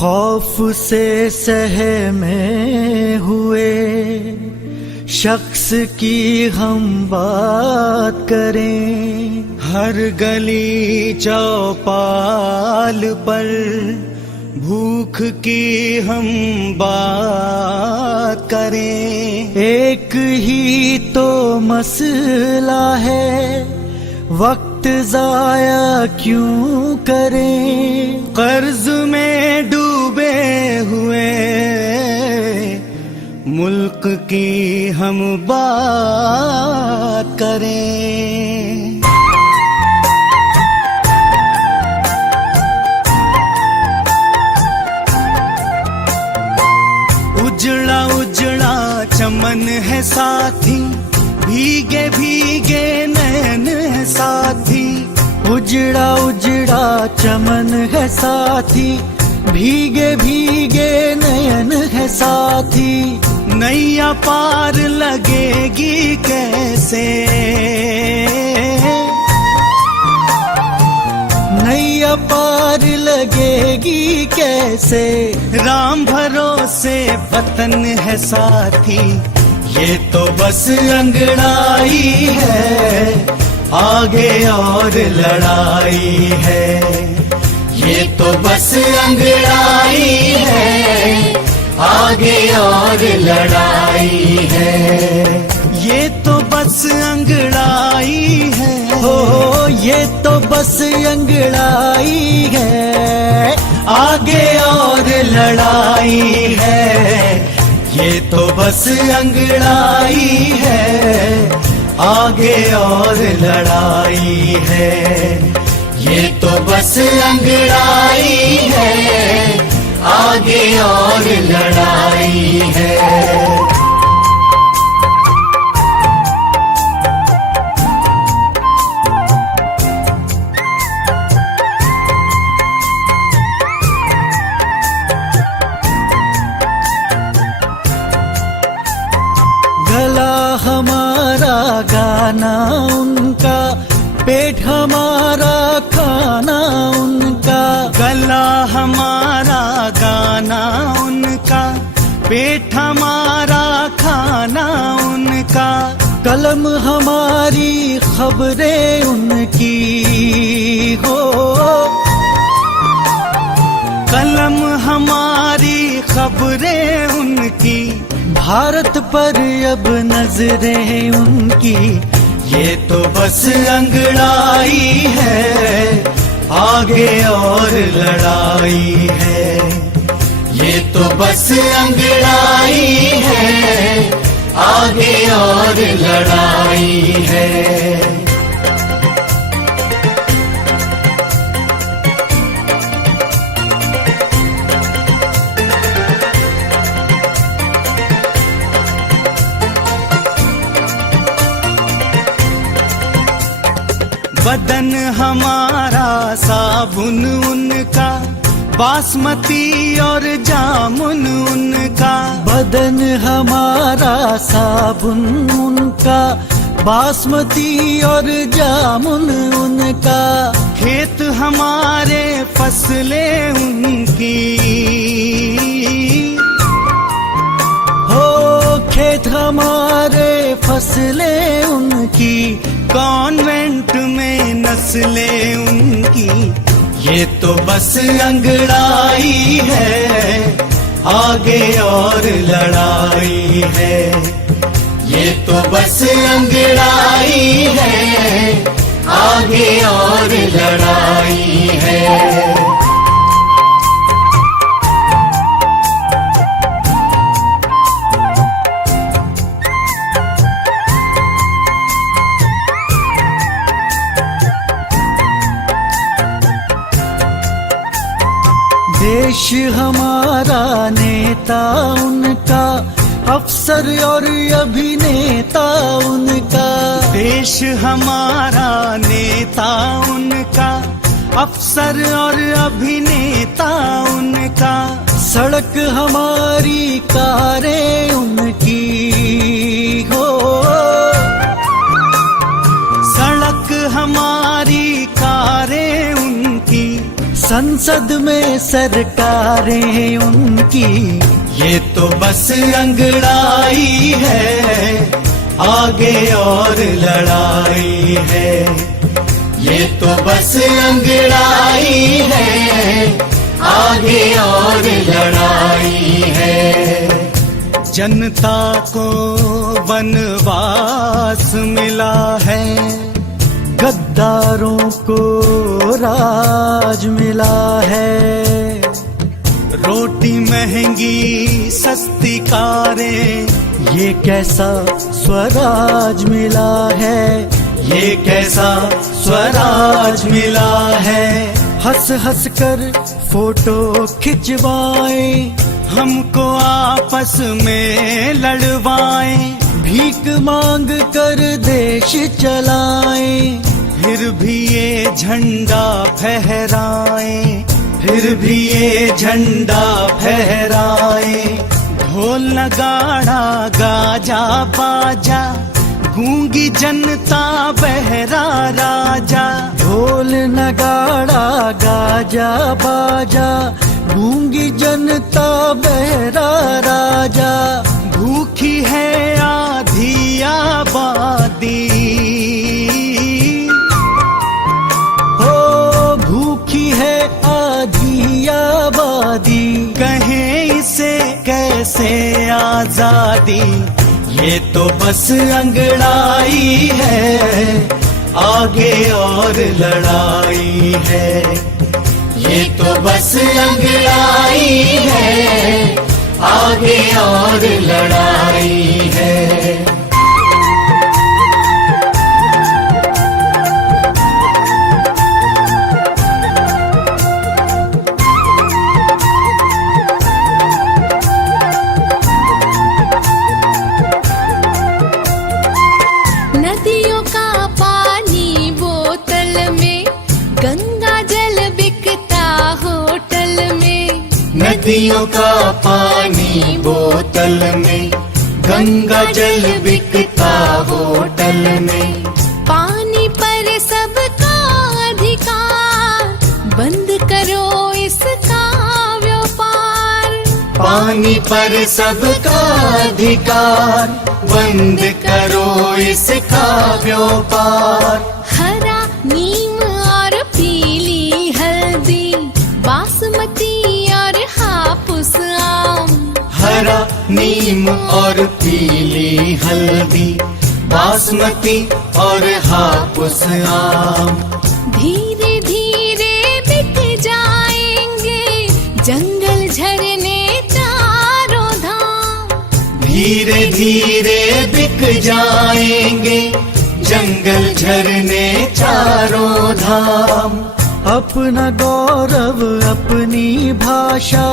खौफ से सहमे हुए शख्स की हम बात करें, हर गली चौपाल पर भूख की हम बात करें। एक ही तो मसला है, वक्त जाया क्यों करें, कर्ज में डूबे हुए मुल्क की हम बात करें। उजड़ा उजड़ा चमन है साथी, भीगे भीगे नयन है साथी। उजड़ा उजड़ा चमन है साथी, भीगे भीगे नयन है साथी। नैया पार लगेगी कैसे, नैया पार लगेगी कैसे। राम भरोसे वतन है साथी, ये तो बस अंगड़ाई है, आगे और लड़ाई है। ये तो बस अंगड़ाई है, आगे और लड़ाई है। ये तो बस अंगड़ाई है, हो ये तो बस अंगड़ाई है, आगे और लड़ाई है। ये तो बस अंगड़ाई है, आगे और लड़ाई है। ये तो बस अंगड़ाई है, आगे और लड़ाई है। गला हमारा गाना उनका, पेट हमारा खाना उनका। गला हमारा गाना उनका, पेट हमारा खाना उनका। कलम हमारी खबरें उनकी हो, कलम हमारी खबरें उनकी। भारत पर अब नजरें उनकी, ये तो बस अंगड़ाई है, आगे और लड़ाई है। ये तो बस अंगड़ाई है, आगे और लड़ाई है। बदन हमारा साबुन उनका, बासमती और जामुन उनका। बदन हमारा साबुन उनका, बासमती और जामुन उनका। खेत हमारे फसलें उनकी, हो खेत हमारे फसलें उनकी। कॉन्वेंट में नस्लें उनकी, ये तो बस अंगड़ाई है, आगे और लड़ाई है। ये तो बस अंगड़ाई है, आगे और लड़ाई है। देश हमारा नेता उनका, अफसर और अभिनेता उनका। देश हमारा नेता उनका, अफसर और अभिनेता उनका। सड़क हमारी कारें उनकी हो, सड़क हमारी कारें उनकी। संसद में सरकारें उनकी, ये तो बस अंगड़ाई है, आगे और लड़ाई है। ये तो बस अंगड़ाई है, आगे और लड़ाई है। जनता को वनवास मिला है, गद्दारों को राज मिला है। रोटी महंगी सस्ती कारें, ये कैसा स्वराज मिला है, ये कैसा स्वराज मिला है। हंस हंस कर फोटो खिंचवाएं, हमको आपस में लड़वाएं, भीख मांग कर देश चलाएं, फिर भी ये झंडा फहराएं, फिर भी ये झंडा फहराएं। ढोल नगाड़ा गाजा बाजा, गूंगी जनता बहरा राजा। ढोल नगाड़ा गाजा बाजा, गूंगी जनता बहरा राजा। भूखी है आधी आबादी, हो भूखी है आधी आबादी, कहें इसे कैसे आजादी। ये तो बस अंगड़ाई है, आगे और लड़ाई है। ये तो बस अंगड़ाई है, आगे और लड़ाई है। नदियों का पानी बोतल में, गंगा जल बिकता होटल में। नदियों का पानी बोतल में, गंगा जल बिकता होटल में। पानी पर सबका अधिकार, बंद करो इसका व्यापार। पानी पर सबका अधिकार, बंद करो इसका व्यापार। हरा नीम और पीली हल्दी, बासमती और हापुस आम। हरा नीम और पीली हल्दी, बासमती और हापुस आम। धीरे धीरे बिक जाएंगे जंगल झरने चारों धाम। धीरे धीरे बिक जाएंगे जंगल झरने चारों धाम। अपना गौरव अपनी भाषा,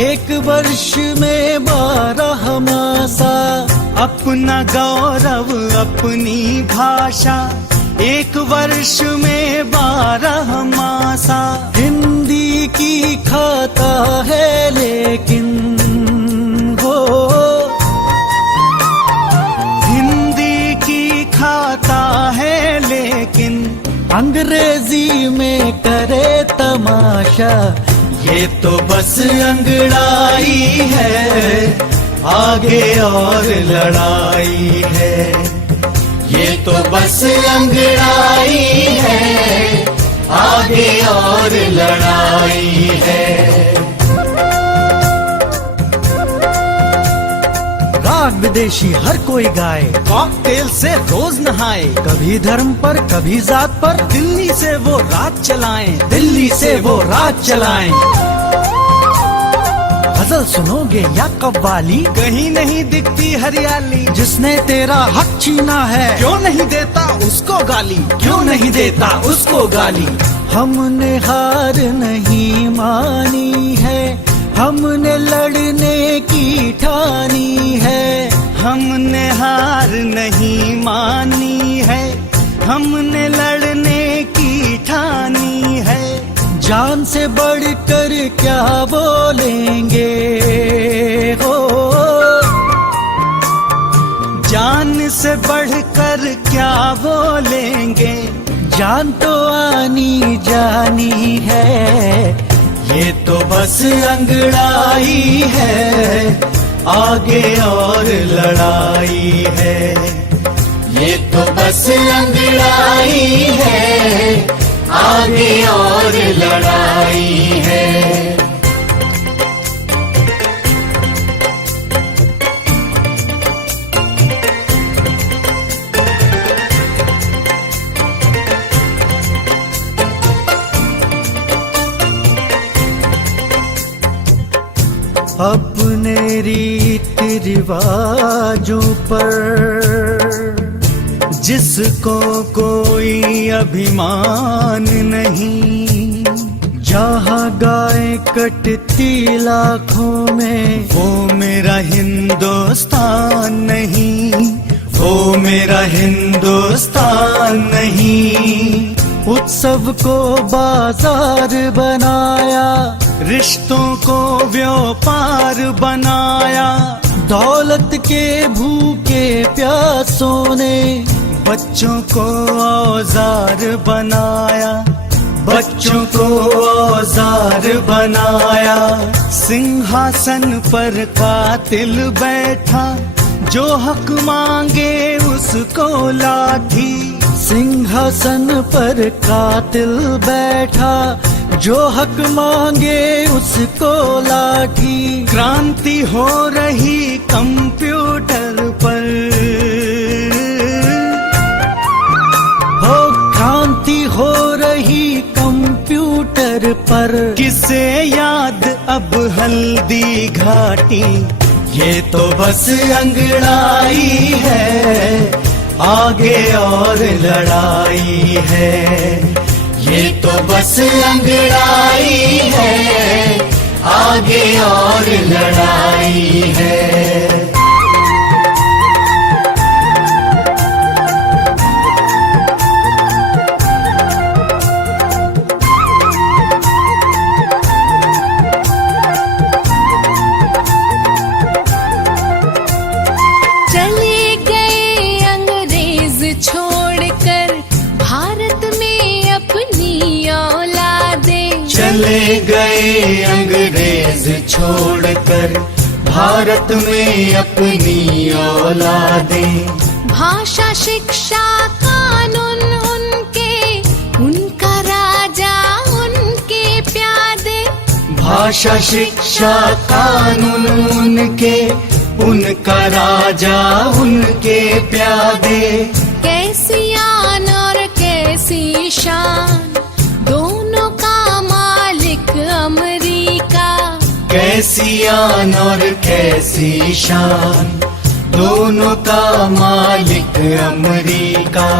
एक वर्ष में 12 मासा। अपना गौरव अपनी भाषा, एक वर्ष में 12 मासा। हिंदी की खाता है लेकिन हो, हिंदी की खाता है लेकिन अंग्रेजी में करे तमाशा। ये तो बस अंगड़ाई है, आगे और लड़ाई है। ये तो बस अंगड़ाई है, आगे और लड़ाई है। राग विदेशी हर कोई गाए, कॉकटेल से रोज नहाए। कभी धर्म पर कभी जात पर, दिल्ली से वो राज चलाएं, दिल्ली से वो राज चलाएं। गजल सुनोगे या कव्वाली, कहीं नहीं दिखती हरियाली। जिसने तेरा हक छीना है, क्यों नहीं देता उसको गाली, क्यों नहीं देता उसको गाली। हमने हार नहीं मानी है, हमने लड़ने की ठानी है। हमने हार नहीं मानी है, हमने लड़ने की ठानी है। जान से बढ़कर क्या बोलेंगे हो, जान से बढ़कर क्या बोलेंगे। जान तो आनी जानी है, ये तो बस अंगड़ाई है, आगे और लड़ाई है। ये तो बस अंगड़ाई है, आगे और लड़ाई है। अपने रीति रिवाजों पर जिसको कोई अभिमान नहीं, जहाँ गाय कटती लाखों में, वो मेरा हिंदुस्तान नहीं, वो मेरा हिंदुस्तान नहीं। उत्सव को बाजार बनाया, रिश्तों को व्यापार बनाया, दौलत के भूखे प्यासों ने बच्चों को औजार बनाया, बच्चों को औजार बनाया। सिंहासन पर कातिल बैठा, जो हक मांगे उसको लाठी। सिंहासन पर कातिल बैठा, जो हक मांगे उसको लाठी। क्रांति हो रही कंप्यूटर पर, हो क्रांति हो रही कंप्यूटर पर। किसे याद अब हल्दी घाटी, ये तो बस अंगड़ाई है, आगे और लड़ाई है। ये तो बस अंगड़ाई है, आगे और लड़ाई है। चले गए अंग्रेज छोड़कर भारत में अपनी औलादें। चले गए अंग्रेज छोड़कर भारत में अपनी औलादें। भाषा शिक्षा कानून उनके, उनका राजा उनके प्यादे। भाषा शिक्षा कानून उनके, उनका राजा उनके प्यादे। कैसी आन और कैसी शान, दोनों का मालिक अमेरिका। कैसी आन और कैसी शान, दोनों का मालिक अमेरिका।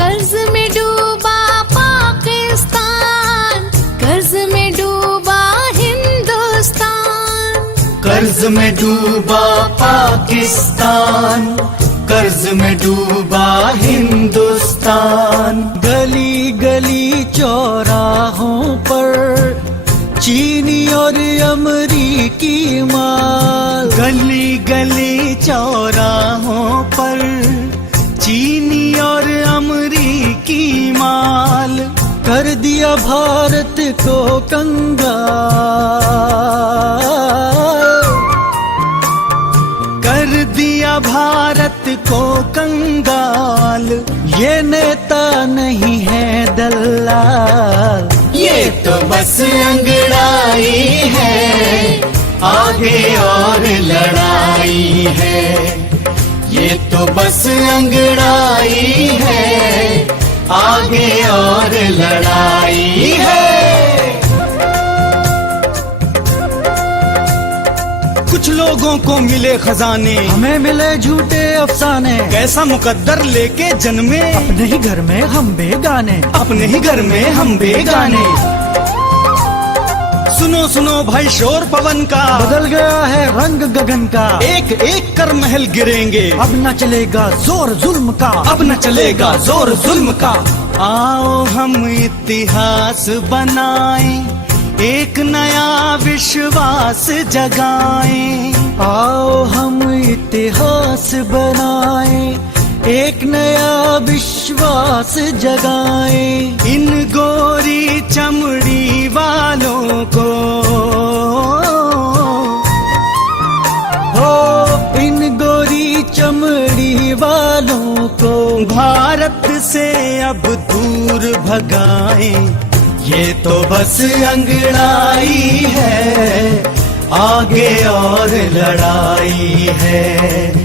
कर्ज में डूबा पाकिस्तान, कर्ज में डूबा हिंदुस्तान। कर्ज में डूबा पाकिस्तान, कर्ज में डूबा हिंदुस्तान। गली गली चौराहों पर चीनी और अमरीकी माल। गली गली चौराहों पर चीनी और अमरीकी माल। कर दिया भारत को कंगाल, कर दिया भारत को कंगाल। ये नेता नहीं है दलाल, ये तो बस अंगड़ाई है, आगे और लड़ाई है। ये तो बस अंगड़ाई है, आगे और लड़ाई है। कुछ लोगों को मिले खजाने, हमें मिले झूठे अफसाने। कैसा मुकद्दर लेके जन्मे, अपने ही घर में हम बेगाने, अपने ही घर में हम बेगाने। सुनो सुनो भाई शोर पवन का, बदल गया है रंग गगन का। एक एक कर महल गिरेंगे, अब न चलेगा जोर जुल्म का, अब न चलेगा जोर जुल्म का। आओ हम इतिहास बनाएं, एक नया विश्वास जगाएं। आओ हम इतिहास बनाएं, एक नया विश्वास जगाए इन गोरी चमड़ी वालों को। हो इन गोरी चमड़ी वालों को भारत से अब दूर भगाए। ये तो बस अंगड़ाई है, आगे और लड़ाई है।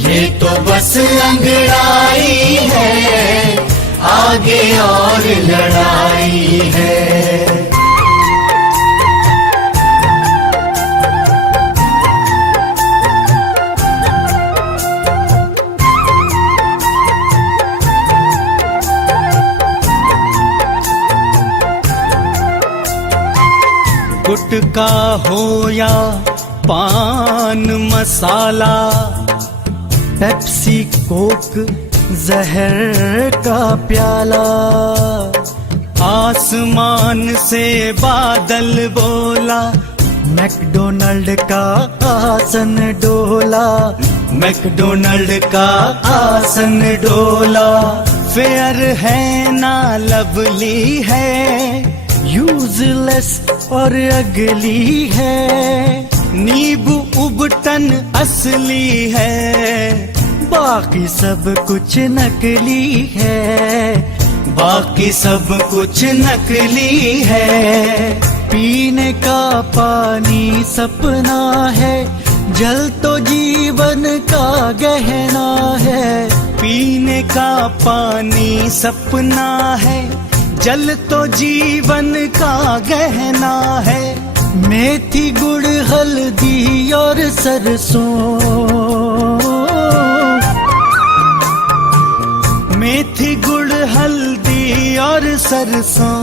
ये तो बस अंगड़ाई है, आगे और लड़ाई है। गुटखा हो या पान मसाला, पेप्सी कोक जहर का प्याला। आसमान से बादल बोला, मैकडोनल्ड का आसन डोला। मैकडोनल्ड का आसन डोला। फेयर है ना लवली है, यूजलेस और अगली है। नींबू उबटन असली है, बाकी सब कुछ नकली है। बाकी सब कुछ नकली है। पीने का पानी सपना है, जल तो जीवन का गहना है। पीने का पानी सपना है, जल तो जीवन का गहना है। मेथी गुड़ हल्दी और सरसों, मेथी गुड़ हल्दी और सरसों।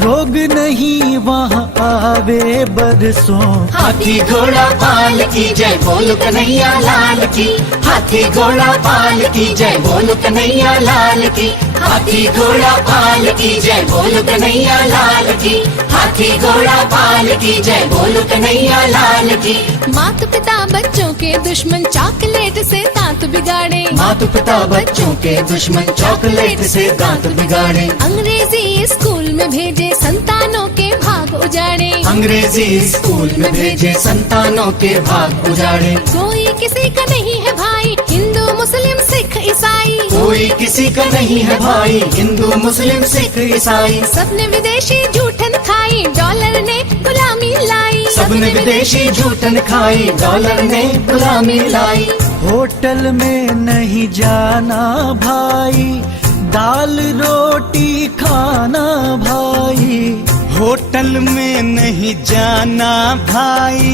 रोग नहीं वहाँ आवे बरसों। हाथी घोड़ा पाल की जय बोल कन्हैया लाल की। हाथी घोड़ा पाल की जय बोल कन्हैया लाल की। हाथी घोड़ा पाल की जय बोल कन्हैया लाल की। हाथी घोड़ा पाल की जय बोल कन्हैया लाल की। माता पिता बच्चों के दुश्मन चॉकलेट से दांत बिगाड़े। माता पिता बच्चों के दुश्मन चॉकलेट से दांत बिगाड़े। अंग्रेजी स्कूल में भेजे संतानों के भाग उजाड़े। अंग्रेजी स्कूल में भेजे संतानों के भाग उजाड़े। कोई किसी का नहीं है भाई, हिंदू मुस्लिम सिख ईसाई। कोई किसी का नहीं है भाई, हिंदू मुस्लिम सिख ईसाई। सबने विदेशी जूठन खाई, डॉलर ने गुलामी लाई। सबने विदेशी जूठन खाई, डॉलर ने गुलामी लाई। होटल में नहीं जाना भाई, दाल रोटी खाना भाई। होटल में नहीं जाना भाई,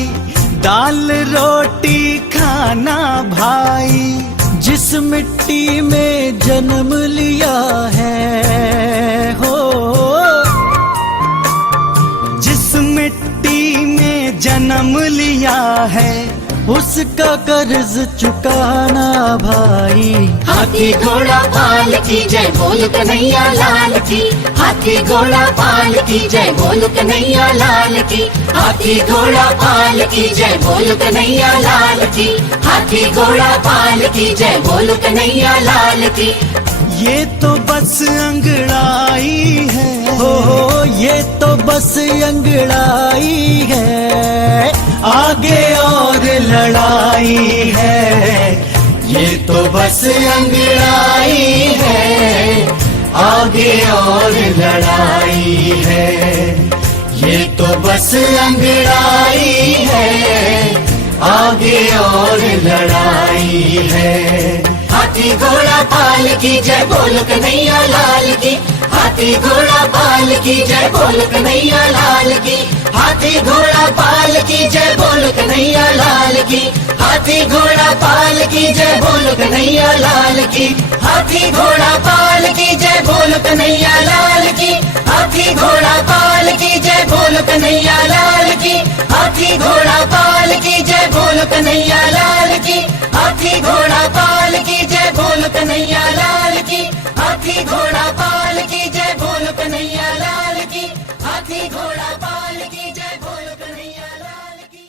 दाल रोटी खाना भाई। जिस मिट्टी में जन्म लिया है हो, जिस मिट्टी में जन्म लिया है, उसका कर्ज चुकाना भाई। हाथी घोड़ा पाल की जय बोल कन्हैया लाल की। हाथी घोड़ा पाल की जय बोल कन्हैया लाल की। हाथी घोड़ा पाल की जय बोल कन्हैया लाल की। हाथी घोड़ा पाल की जय बोल कन्हैया लाल की। ये तो बस अंगड़ाई है हो, ये तो बस अंगड़ाई है, आगे और लड़ाई है। ये तो बस अंगड़ाई है, आगे और लड़ाई है। ये तो बस अंगड़ाई है, आगे और लड़ाई है। हाथी घोड़ा पाल की जय बोल कन्हैया लाल की। हाथी घोड़ा पाल की जय बोल कन्हैया लाल की। हाथी घोड़ा पाल की जय बोल कन्हैया लाल की। हाथी घोड़ा पाल की जय बोल कन्हैया लाल की। हाथी घोड़ा पाल की जय बोल कन्हैया लाल की। हाथी घोड़ा पाल की जय बोल कन्हैया लाल की। हाथी घोड़ा पाल की जय बोल कन्हैया लाल की। हाथी घोड़ा पाल की जय बोल कन्हैया लाल की। हाथी घोड़ा पाल की जय बोल कन्हैया लाल की। हाथी घोड़ा पाल की जय बोल कन्हैया लाल की।